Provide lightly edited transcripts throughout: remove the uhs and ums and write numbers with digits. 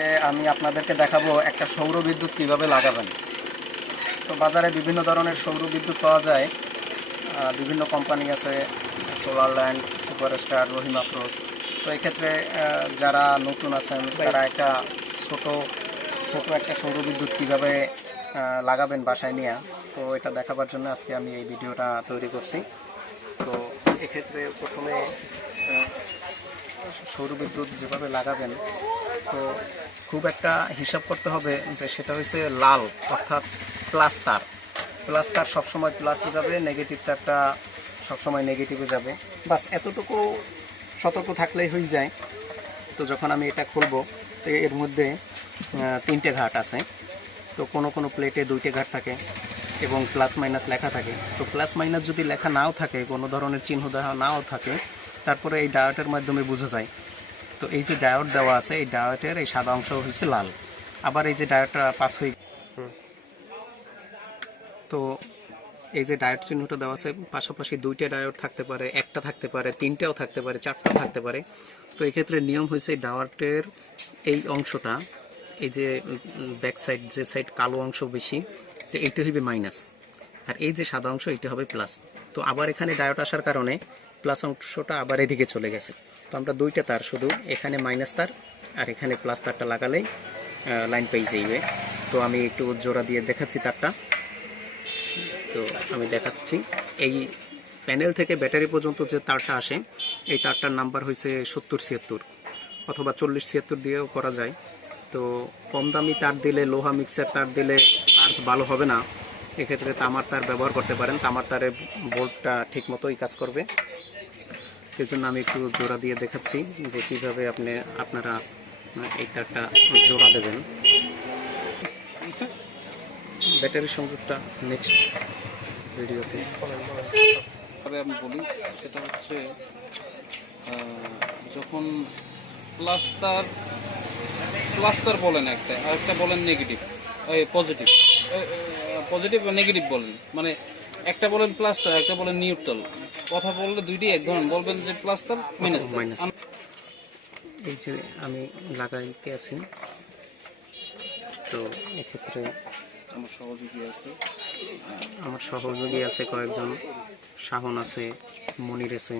আজকে আমি আপনাদেরকে দেখাবো একটা সৌর বিদ্যুৎ কীভাবে লাগাবেন। তো বাজারে বিভিন্ন ধরনের সৌর বিদ্যুৎ পাওয়া যায়, বিভিন্ন কোম্পানি আছে, সোলারল্যান্ড, সুপারস্টার, রহিমা প্রোস। তো এক্ষেত্রে যারা নতুন আছেন তারা একটা ছোট একটা সৌর বিদ্যুৎ কীভাবে লাগাবেন বাসায় নিয়ে, তো এটা দেখাবার জন্য আজকে আমি এই ভিডিওটা তৈরি করছি। তো এক্ষেত্রে প্রথমে সৌর বিদ্যুৎ যেভাবে লাগাবেন, তো খুব একটা হিসাব করতে হবে যে সেটা হচ্ছে লাল, অর্থাৎ প্লাস তার সবসময় প্লাসে যাবে, নেগেটিভ তারটা সবসময় নেগেটিভে যাবে। বাস এতটুকু সতর্ক থাকলেই হয়ে যায়। তো যখন আমি এটা খুলবো, তো এর মধ্যে 3টে ঘাট আছে। তো কোনো প্লেটে 2টে ঘাট থাকে এবং প্লাস মাইনাস লেখা থাকে। তো প্লাস মাইনাস যদি লেখা নাও থাকে, কোনো ধরনের চিহ্ন দেওয়া নাও থাকে, তারপরে এই ডায়োডের মাধ্যমে বোঝা যায়। তো এই যে ডায়োড দেওয়া আছে, এই ডায়োডের এই সাদা অংশ হচ্ছে লাল। আবার এই যে ডায়োডটা পাস হয়ে, তো এই যে ডায়োড চিহ্নটা দেওয়া আছে, পাশাপাশি 2টে ডায়োড থাকতে পারে, একটা থাকতে পারে, 3টেও থাকতে পারে, 4টাও থাকতে পারে। তো এই ক্ষেত্রে নিয়ম হয়েছে ডায়োডের এই অংশটা, এই যে ব্যাক সাইড, যে সাইড কালো অংশ বেশি, তো এইটা হবে মাইনাস, আর এই যে সাদা অংশ এটা হবে প্লাস। তো আবার এখানে ডায়োড আসার কারণে প্লাস অংশটা আবার এদিকে চলে গেছে। তো আমরা 2টে তার, শুধু এখানে মাইনাস তার আর এখানে প্লাস তারটা লাগালেই লাইন পেয়ে যাইবে। তো আমি একটু জোড়া দিয়ে দেখাচ্ছি তারটা। তো আমি দেখাচ্ছি, এই প্যানেল থেকে ব্যাটারি পর্যন্ত যে তারটা আসে, এই তারটার নাম্বার হয়েছে 7076 অথবা 4076 দিয়েও করা যায়। তো কম দামি তার দিলে, লোহা মিক্সার তার দিলে চার্জ ভালো হবে না। এক্ষেত্রে তামার তার ব্যবহার করতে পারেন, তামার তারের ভোল্টটা ঠিক মতোই কাজ করবে। সেই জন্য আমি একটু জোড়া দিয়ে দেখাচ্ছি যে কীভাবে আপনারা এই তারটা জোড়া দেবেন। ব্যাটারির সংযোগটা নেক্সট ভিডিওতে আমি বলি, সেটা হচ্ছে যখন প্লাস্টার বলেন একটা, আর একটা বলেন নেগেটিভ, পজিটিভ বা নেগেটিভ বলেন, মানে একটা বলেন প্লাস্টার, একটা বলেন নিউট্রাল। কথা বললে দুইটাই এক ধরনের, বলবেন যে প্লাস্টার মাইনাস। এই যে আমি লাগাইতে আছি, তো এক্ষেত্রে আমার সহযোগী আছে কয়েকজন, শাহন আছে, মনির আছে।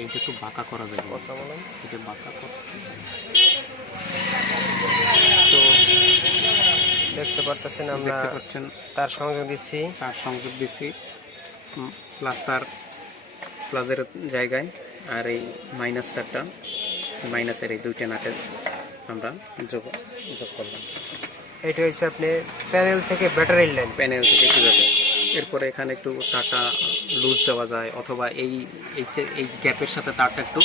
এইটা একটু বাঁকা করা যায়, এটা বাঁকা করতে। তো দেখতে পারতেছেন, আমরা তার সংযোগ দিচ্ছি প্লাসের জায়গায়, আর এই মাইনাস তারটা, মাইনাসের এই 2টে নাটের আমরা যোগ করলাম। এটা হচ্ছে আপনি প্যানেল থেকে ব্যাটারির লাইন, প্যানেল থেকে কীভাবে। এরপরে এখানে একটু তারটা লুজ দেওয়া যায়, অথবা এই গ্যাপের সাথে তারটা একটু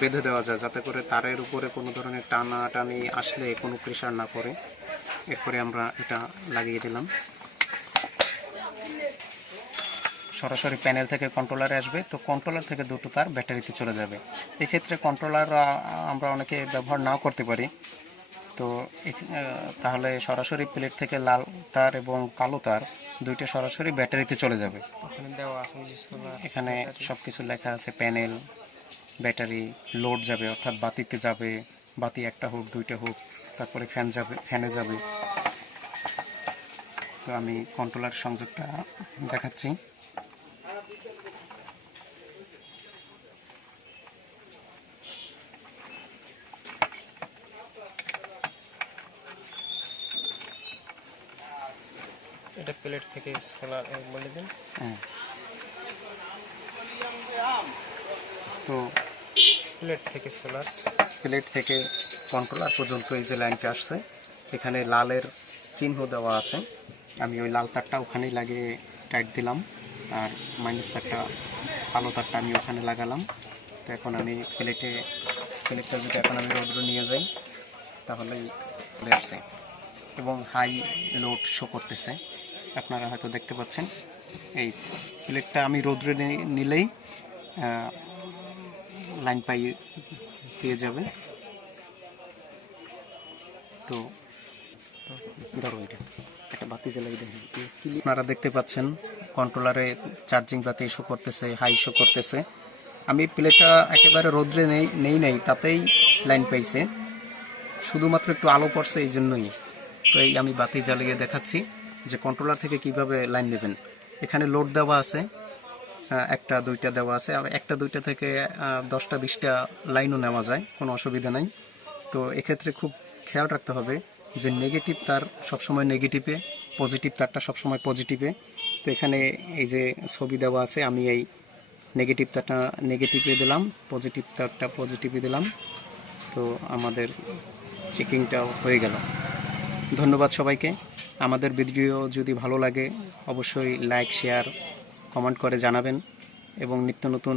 বেঁধে দেওয়া যায়, যাতে করে তারের উপরে কোনো ধরনের টানাটানি আসলে কোনো প্রেশার না পড়ে। এরপরে আমরা এটা লাগিয়ে দিলাম। সরাসরি প্যানেল থেকে কন্ট্রোলারে আসবে, তো কন্ট্রোলার থেকে 2টো তার ব্যাটারিতে চলে যাবে। এক্ষেত্রে কন্ট্রোলার আমরা অনেকে ব্যবহার নাও করতে পারি। তো তাহলে সরাসরি প্লেট থেকে লাল তার এবং কালো তার 2টে সরাসরি ব্যাটারিতে চলে যাবে। এখানে সব কিছু লেখা আছে, প্যানেল, ব্যাটারি, লোড যাবে অর্থাৎ বাতিতে যাবে, বাতি একটা হোক, 2টে হোক, তারপরে ফ্যানে যাবে। তো আমি কন্ট্রোলার সংযোগটা দেখাচ্ছি। এটা প্লেট থেকে সোলার বলে দিন। তো প্লেট থেকে কন্ট্রোলার পর্যন্ত এই যে লাইনটা আসছে, এখানে লালের চিহ্ন দেওয়া আছে। আমি ওই লাল তারটা ওখানেই লাগিয়ে টাইট দিলাম, আর মাইনাস তারটা, কালো তারটা আমি ওখানে লাগালাম। তো এখন আমি প্লেটটা যদি এখন আমি রৌদ্র নিয়ে যাই, তাহলেই আসছে এবং হাই লোড শো করতেছে। আপনারা হয়তো দেখতে পাচ্ছেন, এই প্লেটটা আমি রৌদ্রে নিলেই লাইন পেয়ে যাবে। তো ধরো এটা। একটা বাতি জ্বালাই দেখেন, আপনারা দেখতে পাচ্ছেন কন্ট্রোলারে চার্জিং বাতি শো করতেছে, হাই শো করতেছে। আমি প্লেটটা একেবারে রোদ্রে নেই তাতেই লাইন পাইছে, শুধুমাত্র একটু আলো পড়ছে এই জন্যই। তো এই আমি বাতি জ্বালিয়ে দেখাচ্ছি যে কন্ট্রোলার থেকে কিভাবে লাইন নেবেন। এখানে লোড দেওয়া আছে, একটা দুইটা দেওয়া আছে, আর একটা দুইটা থেকে 10টা 20টা লাইনও নেওয়া যায়, কোনো অসুবিধা নাই। তো এক্ষেত্রে খুব খেয়াল রাখতে হবে যে নেগেটিভ তার সবসময় নেগেটিভে, পজিটিভ তারটা সবসময় পজিটিভে। তো এখানে এই যে ছবি দেওয়া আছে, আমি এই নেগেটিভ তারটা নেগেটিভে দিলাম, পজিটিভ তারটা পজিটিভে দিলাম। তো আমাদের চেকিংটাও হয়ে গেল। ধন্যবাদ সবাইকে। আমাদের ভিডিও যদি ভালো লাগে অবশ্যই লাইক, শেয়ার, কমেন্ট করে জানাবেন, এবং নিত্য নতুন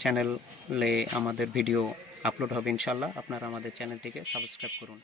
চ্যানেলে আমাদের ভিডিও আপলোড হবে ইনশাল্লাহ। আপনারা আমাদের চ্যানেলটিকে সাবস্ক্রাইব করুন।